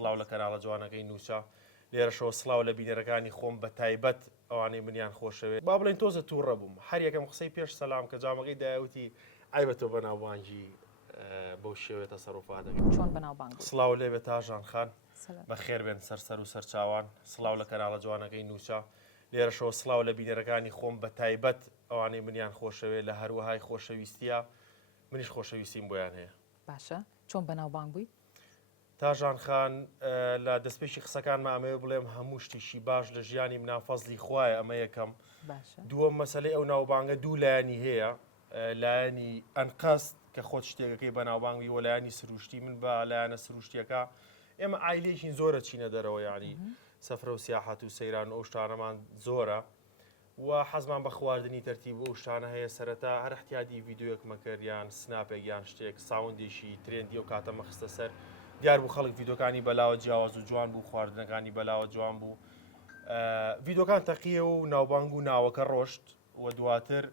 سڵاو لە کەناڵە جوانەکەی نووسا لێرەشەوە سڵاو لە بینەرەکانی خۆم بە تایبەت ئەوانەی منیان خۆشەوێت با بڵین تۆزە تووڕە بووم هەر یەکەم قسەی پێش سەلام کە جامەکەی دایوتی ئایبەتۆ بەناوبانگی بەو شێوێتە سەرۆفا دەکەن چۆن بەناوبانگ بوو؟ سڵاو لێبێت تاژان خان بە خێر بێن سەرسەر و سەرچاوان سڵاو لە کەناڵە جوانەکەی نووسا لێرەشەوە سڵاو لە بینەرەکانی خۆم بە تایبەت ئەوانەی منیان خۆشەوێت لە هەروەهای خۆشەویستیە منیش خۆشەویستیم بۆیان هەیە. باشە چۆن بەناوبانگ بووی؟ تاژان خان لە دەستپێکی قسەکان مامەوێ بڵێم هەموو شتێکی باش لە ژیانی منافەزلی خوایە ئەمە یەکەم. دووەم مەسەلەی ئەو ناوبانگە دوو لایانی هەیە لایانی ئەنقەست کە خۆت شتێکەکەی بەناوبانگی وە لایانی سروشتی من بە لایەنە سروشتیەکە ئێمە ئایلێکین زۆرە چینە دەرەوە ینی سەفرە و سیاحەت و سەیران و ئەو شتانەمان زۆرە و حەزمان بە خواردنی تەرتیب و ئەو شتانە هەیە سەرەتا هەر احتیاجی ڤیدیۆیەک مەکەریان سناپێک یان شتێک ساوندێکی ترێندی و کاتە مەخستە سەر دیار بوو خەڵک ڤیدۆکانی بەلاوە جیاواز و جوان بوو خواردنەکانی بەلاوە جوان بوو ڤیدۆکان تەقیە و ناوبانگ و ناوەکە ڕۆشت و دواتر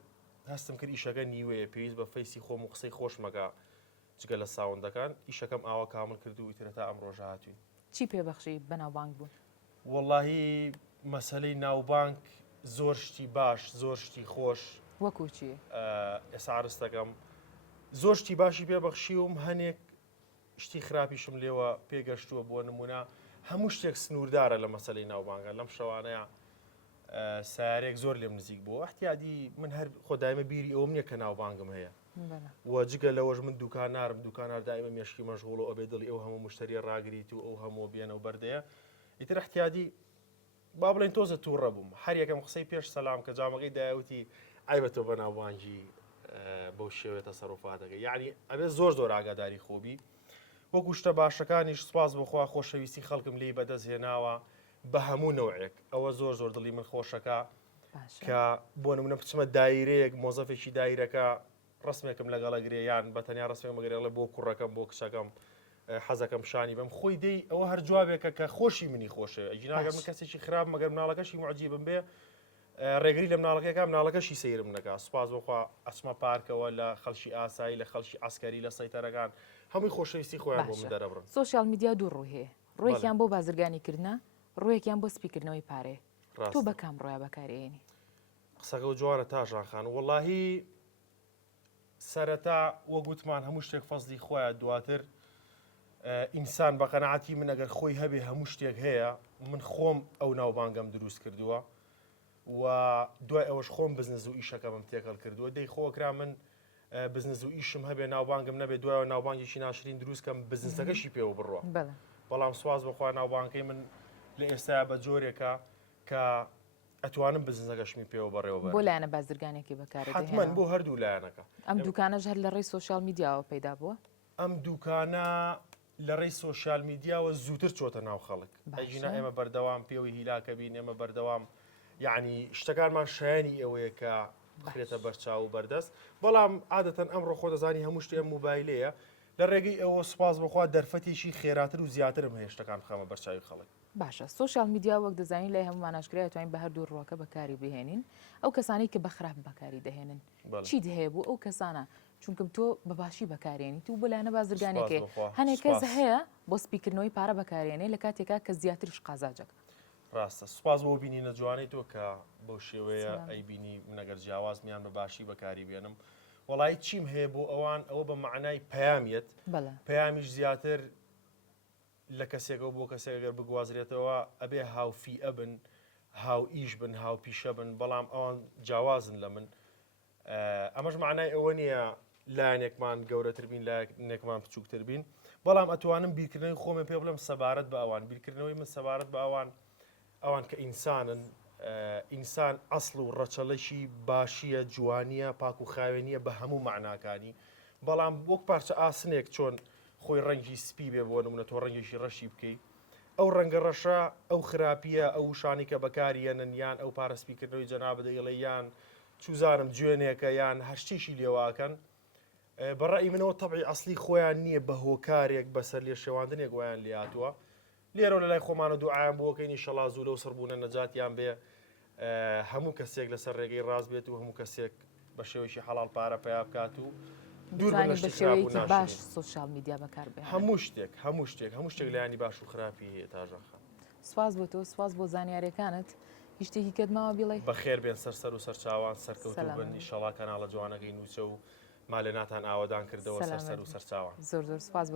هەستم کرد ئیشەکە نیوەیە پێویست بە فەیسی خۆم و قسەی خۆش مەگا جگە لە ساوندەکان ئیشەکەم ئاوا کامل کرد و ئیترە تا ئەم ڕۆژە هاتووین. چی پێبەخشی بەناوبانگ بوون؟ وەڵڵاهی مەسەلەی ناوبانگ زۆر شتی باش زۆر شتی خۆش وەکو چی؟ ئێستا عرستەکەم زۆر شتی باشی پێبەخشیوم هەنێک شتی خراپیشم لێوە پێگەشتووە بۆ نمونە هەموو شتێک سنووردارە لە مەسەلەی ناوبانگە لەم شەوانەیە سارێک زۆر لێم نزیک بوو احتیاجی من هەر خۆدایمە بیری ئەوم نییە کە ناوبانگم هەیە و جگە لەوەش من دوکانارم دوکانار دائمە مێشکی مەشغوڵ و ئەبێ دڵی ئەو هەموو مشتری ڕاگریت و ئەو هەموو بێنە و بەردەیە ئیتر احتیاجی با بڵین تۆزە تووڕە بووم هەر یەکەم قسەی پێش سەلام کە جامەکەی دایوتی ئایبەتۆ بەناوبانگی بەو شێوێتە سەرۆفا دەکەی یعنی ئەبێ زۆر زۆر ئاگاداری خۆبی وەکو شتە باشەکانیش سپاس بخوا خۆشەویستی خەڵکم لێی بەدەست هێناوە بە هەموو نەوعێک ئەوە زۆر زۆر دڵی من خۆشەکە کە بۆ نمونە بچمە دایرەیەک مۆزەفێکی دایرەکە ڕسمێکم لەگەڵە گرێیان بە تەنیا ڕسمێک مەگەرێڵە بۆ کوڕەکەم بۆ کچەکەم حەزەکەم شانی بم خۆی دەی ئەوە هەر جوابێکە کە خۆشی منی خۆشە ئەجیناگەر من کەسێکی خراپ مەگەر مناڵەکەشی معجیبم بێ ڕێگری لە مناڵەکەیەکە مناڵەکەشی سەیرم نەکا سوپاس بخوا ئەچمە پارکەوە لە خەڵکی ئاسایی لە خەڵکی ئاسکەری لە سەیتەرەکان هەمووی خۆشەویستی خۆیان بۆ من دەرەبڕن. سۆشیال میدیا دوو ڕوو هەیە ڕوویەکیان بۆ بازرگانیکردنە ڕوویەکیان بۆ سپیکردنەوەی پارێ تۆ بە کام ڕۆیە بەکارێنی قسەکە و جوانە تاژان خان وەڵڵاهی سەرەتا وە گوتمان هەموو شتێک فەزلی خۆیان دواتر ئینسان بە قەنەعەتی من ئەگەر خۆی هەبێ هەموو شتێک هەیە من خۆم ئەو ناوبانگەم دروست کردووە و دوای ئەوەش خۆم بزنس و ئیشەکەمم تێکەڵ کردووە دەی خۆکرا من بزنس و ئیشم هەبێ ناوبانگم نەبێت دوایەوە ناوبانگێکی ناشرین دروستکەم بزنسەکەشی پێوە بڕوە بەڵام سواز بخوا ناوبانگەکەی من لە ئێستا بە جۆرێکە کە ئەتوانم بزنسەکەشمی پێوە بەڕێوە بۆ لایەنە بازرگانێکی بەکارێت حتمەن بۆ هەردوو لایەنەکە ئەم دوکانەش هەر لە ڕێی سۆشیال میدیاوە پەیدا بووە ئەم دوکانە لە ڕێی سۆشیال میدیاوە زووتر چۆتە ناو خەڵک ئەژینە ئێمە بەردەوام پێوەی هیلاکە بین ئێمە بەردەوام یعنی شتەکانمان شایانی ئەوەیە کە بخرێتە بەرچاو و بەردەست بەڵام عادەتەن ئەمڕۆ خۆ دەزانی هەموو شتێ موبایلەیە لە ڕێگەی ئەوە سوپاس بخوا دەرفەتێکی خێراتر و زیاترم هەیە شتەکان بخەمە بەرچاوی خەڵک. باشە سۆشیال میدیا وەک دەزانین لای هەمومان ئاشکرا توانین بە هەردوو ڕۆکە بەکاری بهێنین ئەو کەسانی کە بەخراپ بەکاری دەهێنن چیت هەیە بوو ئەو کەسانە چونکەم تۆ بەباشی بەکارێنی تو بۆ لایەنە بازرگانێکی هەنێک کەس هەیە بۆ سپیکردنەوەی پارە بەکارێنێ لە کاتێکا کە زیاترش قازاجەکە ڕاستە سوپاس بۆ بینینە جوانەی تۆ کە بەو شێوەیە ئەیبینی منەگەر جیاوازمیان بەباشی بەکاری بێنم وەڵی چیم هەیە بۆ ئەوان ئەوە بە معنای پەیامیت پەیامیش زیاتر لە کەسێکەوە بۆ کەسێکگەر بگوازرێتەوە ئەبێ هاوفی ئەبن هاو ئیش بن هاو پیشە بن بەڵام ئەوان جیاوازن لە من ئەمەش معنای ئەوە نییە لایەنێکمان گەورەتر بین لایەنێکمان بچووکتر بین بەڵام ئەتوانم بیرکردنەوەی خۆمە پێ بڵێم سەبارەت بە ئەوان بیرکردنەوەی من سەبارەت بە ئەوان کە ئینسانن ئینسان ئەسڵ و ڕەچەڵەشی باشیە جوانیە پاک و خاوێنیە بە هەموو معناکانی بەڵام وەک پارچە ئاسنێک چۆن خۆی ڕەنگی سپی بێ بۆ نمونە تۆ ڕەنگێکی ڕەشی بکەیت ئەو ڕەنگە ڕەشە ئەو خراپیە ئەو شانی کە بەکاریەنن یان ئەو پارەسپیکردنەوەی جەناب دەیڵێ یان چوزانم جوێنێکە یان هەرشتێکی لێواکەن بەڕێی منەوە تەبعی ئەسلی خۆیان نییە بە هۆکارێک بەسەر لێ شێواندنێک ویان لێهاتووە لێرە لە لای خۆمانە دوعایان بۆکەینی شەڵا زوو لەو سەربوونە نەجاتیان بێ هەموو کەسێک لەسەر ڕێگەی ڕاست بێت و هەموو کەسێک بە شێوەیەکی حەڵال پارە پیا بکات و دوور بن لە بتوانین بە شتی خراپ و شێوەیەکی باش ناشرین. سوشال میدیا بەکاربێنین. هەموو شتێک لە ینی باش و خراپی هەیە تاژەخە. سواز بۆ تۆ، سواز بۆ زانیاریەکانت. هیچ شتێکی کردماوە بیڵێ؟ بەخێر بێن سەر و سەرچاوان سەرکەوتو بن ئیشەڵا کەناڵە جوانەکەی نووسە و مالێناتان ئاوادان کردەوە سەر و سەرچاوان. زۆر سواز بۆ